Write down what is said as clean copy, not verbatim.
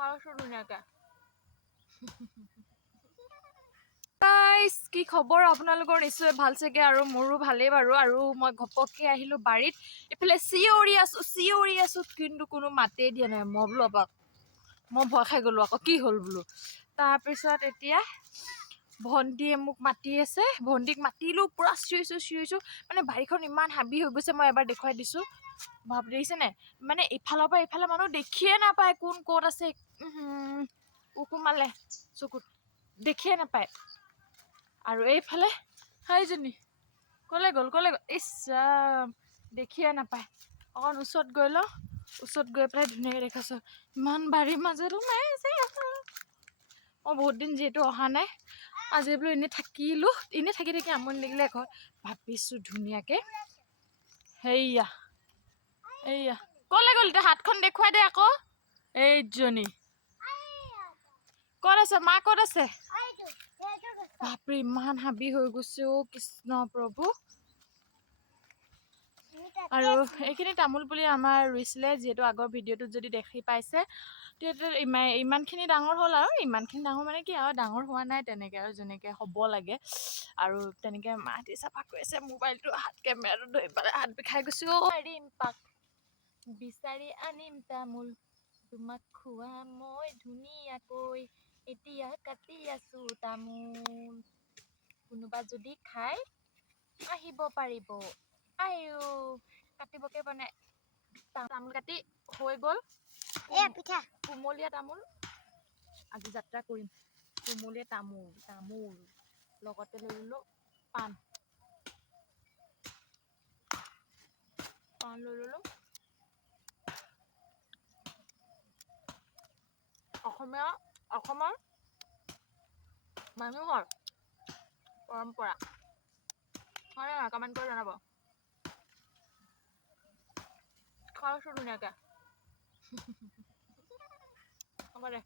খাওঁছো ধুনীয়াকে গাইস কি খবৰ আপোনালোকৰ নিশ্চয় ভাল চাগে আৰু মোৰো ভালেই বাৰু আৰু মই ঘপককে আহিলো বাৰীত ইফালে চিঞৰি আছো কিন্তু কোনো মাতেই দিয়া নাই মই বোলো অবাক মই ভয় খাই গ'লো আকৌ কি হ'ল বোলো তাৰপিছত এতিয়া ভণ্টিয়ে মোক মাতি আছে ভণ্টিক মাতিলো পুৰা চিঞৰিছো মানে বাৰীখন ইমান হাবি হৈ গৈছে মই এবাৰ দেখুৱাই দিছোঁ ভাব দেখিছেনে মানে ইফালৰ পৰা ইফালে মানুহ দেখিয়ে নাপায় কোন ক'ত আছে উকুমালে চকুত দেখিয়ে নাপায় আৰু এইফালে হাইজনী ক'লে গ'ল ইছ ৰাম দেখিয়ে নাপায় অকণ ওচৰত গৈ লওঁ ওচৰত গৈ পেলাই ধুনীয়াকৈ দেখাইছোঁ ইমান বাৰীৰ মাজত সোমাই আছে মই বহুত দিন যিহেতু অহা নাই আজি বোলো এনেই থাকিলোঁ এনেই থাকি আমনি লাগিলে ঘৰত ভাবিছোঁ ধুনীয়াকৈ এইয়া ক'লে গ'ল এতিয়া হাতখন দেখুৱাই দে আকৌ এইজনী ক'ত আছে মা ক'ত আছে বাপৰে ইমান হাবি হৈ গৈছে অ' কৃষ্ণ প্ৰভু আৰু এইখিনি তামোল পুলি আমাৰ ৰুইছিলে যিহেতু আগৰ ভিডিঅ'টোত যদি দেখি পাইছে তেতিয়া ইমানখিনি ডাঙৰ হ'ল আৰু ইমানখিনি ডাঙৰ মানে কি আৰু ডাঙৰ হোৱা নাই তেনেকৈ আৰু যেনেকৈ হ'ব লাগে আৰু তেনেকৈ মাহঁতে চাফা কৰি আছে মোবাইলটো কেমেৰাটো ধৰি পেলাই হাত বিষাই গৈছে পাৰিম পাক বিচাৰি আনিম তামোল তোমাক খোৱা মই ধুনীয়াকৈ এতিয়া কাটি আছো তামোল কোনোবা যদি খাই আহিব পাৰিব আইও কাটিবকে বনাই তামোল কাটি হৈ গ'ল পিঠা কুমলীয়া তামোল আজি যাত্ৰা কৰিম কুমলীয়া তামোল লগতে লৈ ল'লো পাণ লৈ ল'লো অসমৰ মানুহৰ পৰম্পৰা হয় কমেণ্ট কৰি জনাব খাওঁছো ধুনীয়াকৈ হ'ব দে